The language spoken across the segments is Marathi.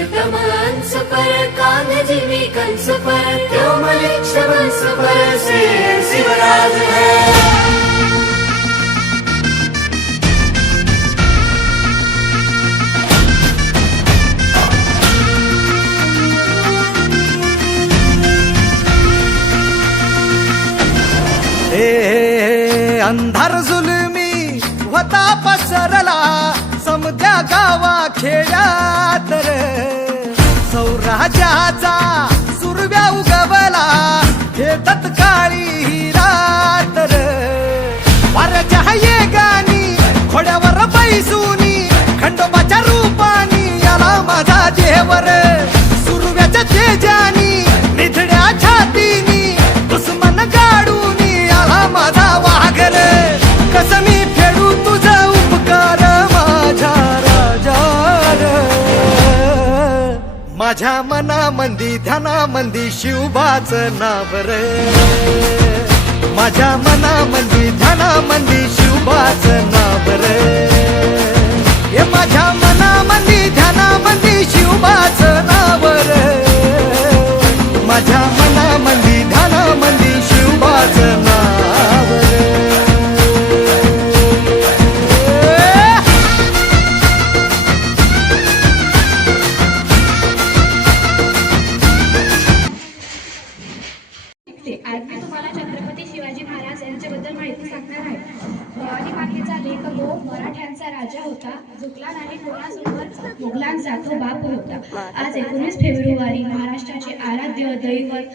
कंस पर कान जीवी कंस पर क्यों मलिक्ष वंश पर से शिवराज है। अंधार जुलमी होता पसरला समद्या गावा खेड्यात रे, सौराज्याचा सुरव्या उगवला हे तत्काळी ही रात रे। वाऱ्याच्या येगानी खोड्यावर बैसूनी खंडोबाच्या रूपानी याला माझा देवर, सुरव्याच्या तेजानी निधड्या छातीनी दुश्मन गाडूनी याला माझा वाघर। कसं मी फेडू तुझा उपकार माझ्या राजा, माझ्या मनामंदी ध्यानामंदी शिवबाच नाव रे, माझ्या मनामंदी ध्यानामंदी शिवबाच नाव रे। हे माझ्या मनामंदी ध्यानामंदी शिवबाच नाव रे, माझ्या मनामंदी ध्यानामंदी शिवबाच नाव रे। आज मी तुम्हाला छत्रपती शिवाजी महाराज यांच्याबद्दल माहिती सांगणार आहे। भवानी मातेचा लेख तो मराठ्यांचा राजा होता, झुकला नाही कोणासमोर मुघलांचा तो बाप होता। आज 19 फेब्रुवारी महाराष्ट्राचे आराध्य दैवत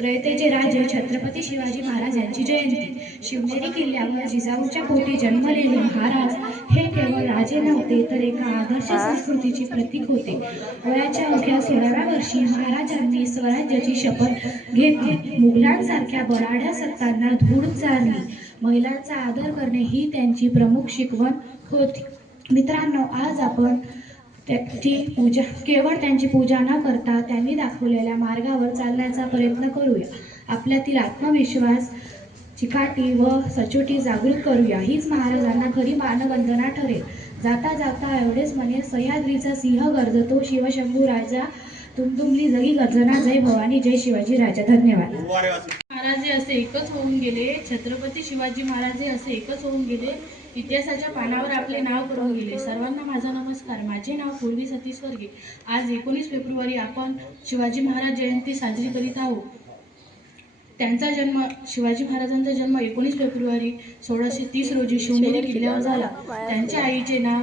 रयतेचे राजे छत्रपती शिवाजी महाराज यांची जयंती। शिवनेरी किल्ल्यावर जिजाऊच्या पोटी जन्मलेले महाराज हे केवळ राजे नव्हते तर एका आदर्श संस्कृतीचे प्रतीक होते। वयाच्या अवघ्या 16व्या वर्षी महाराजांनी स्वराज्याची शपथ घेतली। मुघलांसारख्या बराड्या सत्तांना धूळ चारली, महिलांचा आदर करणे ही त्यांची प्रमुख शिकवण होती। मित्रांनो, आज आपण केवळ त्यांची पूजा न करता त्यांनी दाखवलेल्या मार्गावर चालण्याचा प्रयत्न करूया। आपल्यातील आत्मविश्वास चिकाटी व सचोटी जागृत करूया, हीच महाराजांना खरी मानवंदना ठरेल। जाता जाता एवढेच म्हणे, सह्याद्रीचा सिंह गर्जतो शिवशंभू राजा, तुमतुमली जगी गर्जना, जय भवानी जय शिवाजी राजा। धन्यवाद। महाराज हे असे एकच होऊन गेले, छत्रपती शिवाजी महाराज हे असे एकच होऊन गेले, इतिहासाच्या पानावर आपले नाव करून गेले। सर्वांना माझा नमस्कार, माझे नाव पूर्वी सतीश वर्गे। आज 19 फेब्रुवारी आपण शिवाजी महाराज जयंती साजरी करीत आहोत। त्यांचा जन्म शिवाजी महाराजांचा जन्म 19 फेब्रुवारी 1630 रोजी शिवनेरी किल्ल्यावर झाला। त्यांच्या आईचे नाव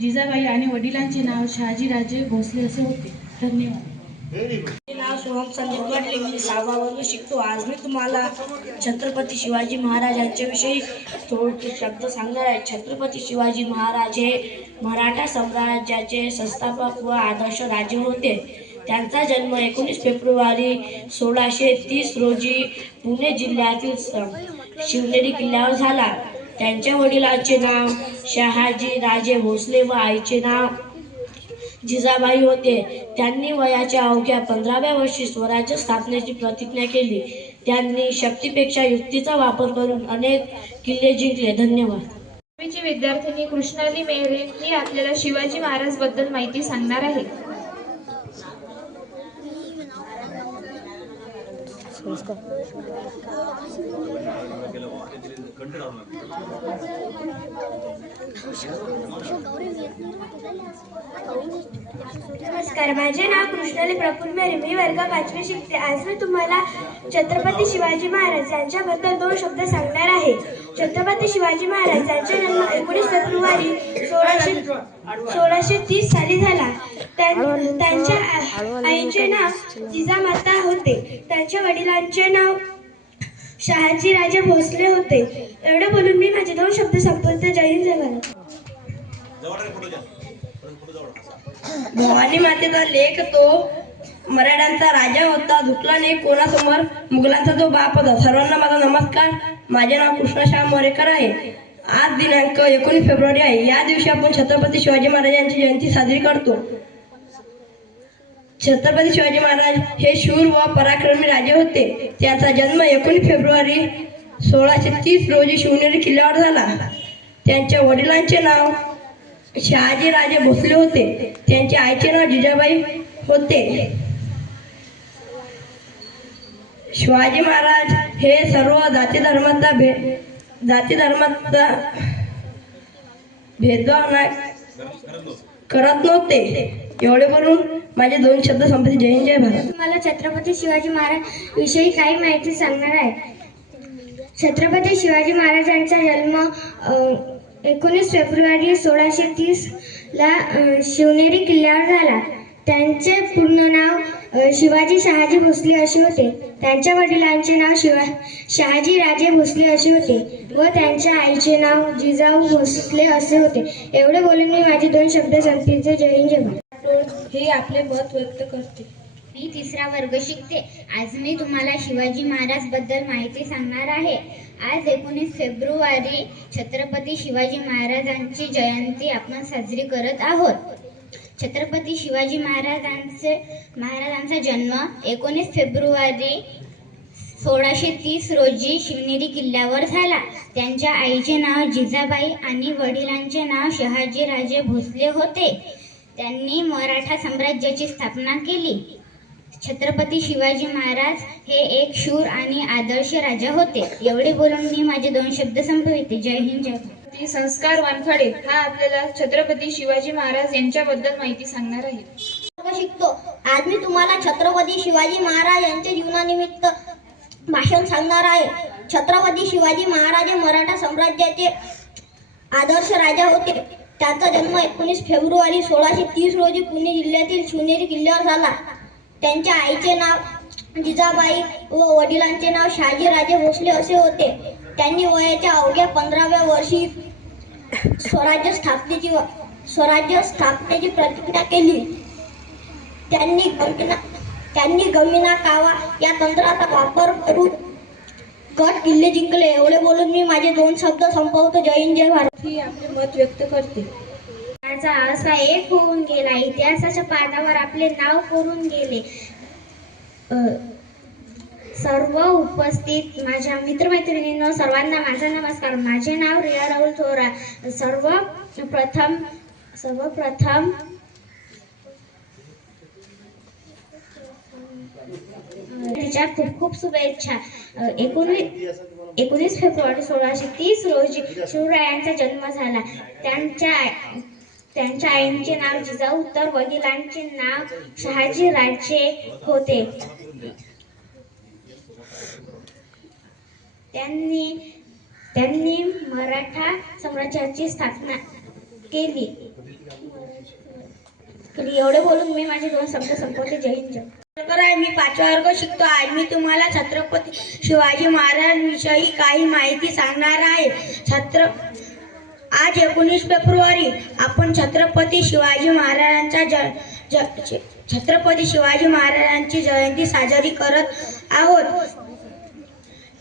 जिजाबाई आणि वडिलांचे नाव शहाजीराजे भोसले असे होते। धन्यवाद। माझे नाव सोहम संदीप गडलिंग, मी 6वा वर्ग शिकतो। आज मी तुम्हाला छत्रपती शिवाजी महाराज यांच्याविषयी थोडे शब्द सांगणार आहे। छत्रपती शिवाजी महाराज हे मराठा साम्राज्याचे संस्थापक व आदर्श राजे होते। त्यांचा जन्म 19 फेब्रुवारी 1630 रोजी पुणे जिल्ह्यातील शिवनेरी किल्ल्यावर झाला। त्यांच्या वडिलांचे नाव शहाजी राजे भोसले व आईचे नाव जिजाबाई होते। त्यांनी वयाच्या अवघ्या 15व्या वर्षी स्वराज्य स्थापनेची प्रतिज्ञा केली। त्यांनी शक्तीपेक्षा युक्तीचा वापर करून अनेक किल्ले जिंकले। धन्यवाद। विद्यार्थिनी कृष्णाली मेहरे ही आपल्याला शिवाजी महाराज बद्दल माहिती सांगणार आहे। नमस्कार, माझे नाव कृष्णाली प्रफुल्ल मेहरे, मी वर्ग 5वी शिकते। आज मी तुम्हाला छत्रपती शिवाजी महाराज यांच्याबद्दल 2 शब्द सांगणार आहे। छत्रपती शिवाजी महाराज यांचा जन्म 19 फेब्रुवारी 1630 साली झाला। त्यांच्या आईचे नाव जिजामाता होते। त्यांच्या वडिलांचे नाव शहाजी राजे भोसले होते। एवढं बोलून मी माझे 2 शब्द संपवते। जय हिंद, जय भारत। भवानी मातेचा लेख तो मराठ्यांचा राजा होता, झुकला नाही कोणासमोर मुघलांचा तो बाप होता। सर्वांना माझा नमस्कार, माझे नाव कृष्णश्याम मोरेकर आहे। आज दिनांक 19 फेब्रुवारी आहे। या दिवशी आपण छत्रपती शिवाजी महाराज यांची जयंती साजरी करतो। छत्रपती शिवाजी महाराज हे शूर व पराक्रमी राजे होते। त्यांचा जन्म 19 फेब्रुवारी 1630 रोजी शिवनेरी किल्ल्यावर झाला। त्यांच्या वडिलांचे नाव शहाजी राजे भोसले होते. त्यांच्या आईचे नाव जिजाबाई होते. शिवाजी महाराज हे सर्व जाती धर्माचा भेदभाव करत नव्हते. एवढे बोलून माझे 2 शब्द संपत्ती. जय हिंद, जय भारत. मला छत्रपती शिवाजी महाराज विषयी काही माहिती सांगणार आहे. छत्रपती शिवाजी महाराजांचा जन्म 19 फेब्रुवारी 1630 ला शिवनेरी किल्ल्यावर झाला. त्यांचे पूर्ण नाव शिवाजी शहाजी भोसले असे होते. त्यांच्या वडिलांचे नाव शहाजी राजे भोसले असे होते व त्यांच्या आईचे नाव जिजाऊ भोसले असे होते. एवढे बोलून मी माझे 2 शब्द संपवते. जय हिंद, जय भारत. हे आपले मत व्यक्त करते. मी 3रा वर्ग शिकते. आज मी तुम्हाला शिवाजी महाराज बद्दल माहिती सांगणार आहे. आज 19 फेब्रुवारी छत्रपती शिवाजी महाराजांची जयंती आपण साजरी करत आहोत. छत्रपती शिवाजी महाराजांचा जन्म 19 फेब्रुवारी 1630 रोजी शिवनेरी किल्ल्यावर झाला. त्यांच्या आईचे नाव जिजाबाई आणि वडिलांचे नाव शहाजी राजे भोसले होते. त्यांनी मराठा साम्राज्याची स्थापना केली. छत्रपती शिवाजी महाराज हे एक शूर आणि आदर्श राजा होते. एवढे बोलून मी माझे 2 शब्द संपविते. जय हिंद, जय भारत. संस्कार वानखडे हा आपल्याला छत्रपती शिवाजी महाराज यांच्याबद्दल माहिती सांगणार आहे. शिकतो. आज मी तुम्हाला छत्रपती शिवाजी महाराज यांच्या जीवनानिमित्त भाषण सांगणार आहे. छत्रपती शिवाजी महाराज हे मराठा साम्राज्याचे आदर्श राजा होते. त्यांचा जन्म 19 फेब्रुवारी 1630 रोजी पुणे जिल्ह्यातील शिवनेरी किल्ल्यावर झाला. त्यांच्या आईचे नाव जिजाबाई व वडिलांचे नाव शहाजी राजे भोसले असे होते. त्यांनी वयाच्या अवघ्या 15व्या वर्षी स्वराज्य स्थापनेची प्रतिज्ञा केली. त्यांनी गमिना कावा या तंत्राचा वापर करून गड किल्ले जिंकले. एवढे बोलून मी माझे 2 शब्द संपवतो. जय हिंद, जय भारत. ही आपले मत व्यक्त करते. माझा असा एक होऊन गेला. इतिहासाच्या पानावर आपले नाव कोरून गेले. सर्व उपस्थित माझ्या मित्रमैत्रिणींनो, सर्वांना माझा नमस्कार. माझे नाव रिया राहुल थोरा. सर्वप्रथम तिच्या खूप खूप शुभेच्छा. 19 फेब्रुवारी 1630 रोजी शिवरायांचा जन्म झाला. त्यांच्या आईचे नाव जिजाऊ तर वडिलांचे नाव शहाजी राजे होते. त्यांनी मराठा साम्राज्याची स्थापना केली. एवढे बोलून मी माझे 2 शब्द संपवते. जय हिंद, जय. मी 5वा वर्ग शिकतो. आज मी तुम्हाला छत्रपती शिवाजी महाराज विषयी काही माहिती सांगणार आहे. आज 19 फेब्रुवारी आपण छत्रपती शिवाजी महाराजांची जयंती साजरी करत आहोत.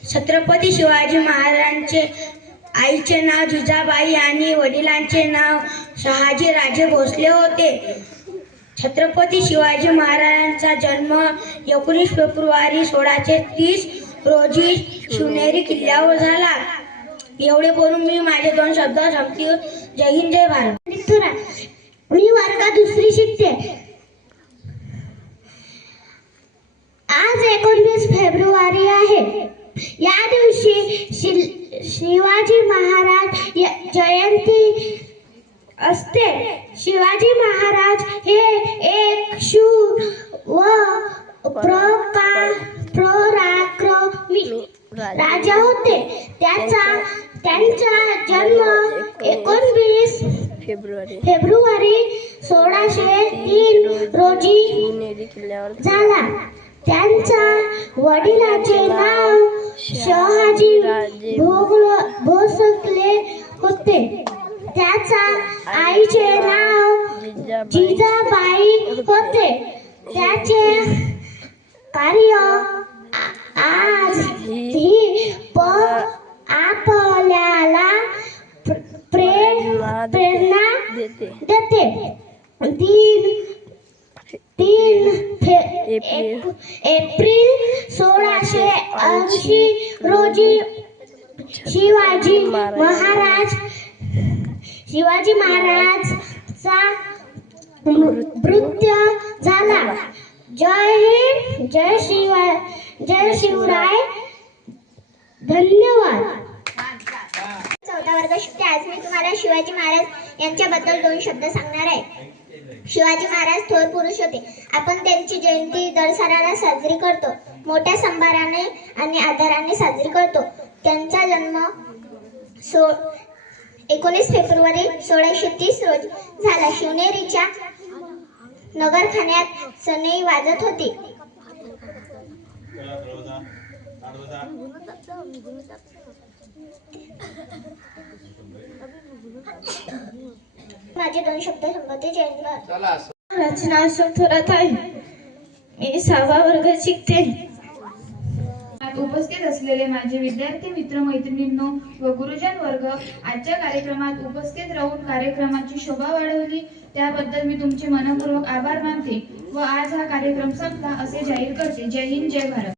छत्रपती शिवाजी महाराजांचे आईचे नाव जिजाबाई आणि वडिलांचे नाव शहाजी राजे भोसले होते. छत्रपती शिवाजी महाराजांचा जन्म 19 फेब्रुवारी 1630 रोजी शिवनेरी किल्ल्यावर झाला. एवढे बोलून मी माझे 2 शब्द संपते. जय हिंद, जय भारत. मी वर्गात 2री शिकते. आज 19 फेब्रुवारी आहे. या दिवशी शिवाजी महाराज जयंती असते. शिवाजी महाराज हे एक शूर व पराक्रमी राजा होते. त्यांचा जन्म 19 फेब्रुवारी 1603 रोजी झाला. त्यांच्या वडिलांचे नाव शहाजी भोसले होते. त्याच्या आईचे नाव जिजाबाई होते. त्याचे कार्य आज ही आपल्याला प्रेरणा देते. 3 एप्रिल 1680 रोजी शिवाजी महाराज नृत्य झाला. जय हिंद, जय शिवराय, धन्यवाद. 14 वर्ग शिकते. आज मी तुम्हाला शिवाजी महाराज यांच्याबद्दल 2 शब्द सांगणार आहे. शिवाजी महाराज थोर पुरुष होते. आपण त्यांची जयंती दर सालाला साजरी करतो. मोठ्या संभाराने आणि आदराने साजरी करतो. त्यांचा जन्म 19 फेब्रुवारी 1630 रोजी झाला. शिवनेरीच्या नगरखान्यात सनई वाजत होती. माझे 2 शब्द संपत्ती जयंत. रचना अशोक थोरात आहे. मी 6वा वर्ग शिकते. उपस्थित असलेले माझे विद्यार्थी मित्र मैत्रिणींनो व गुरुजन वर्ग, आजच्या कार्यक्रमात उपस्थित राहून कार्यक्रमाची शोभा वाढवली त्याबद्दल मी तुमचे मनपूर्वक आभार मानते व आज हा कार्यक्रम संपला असे जाहीर करते. जय हिंद, जय भारत.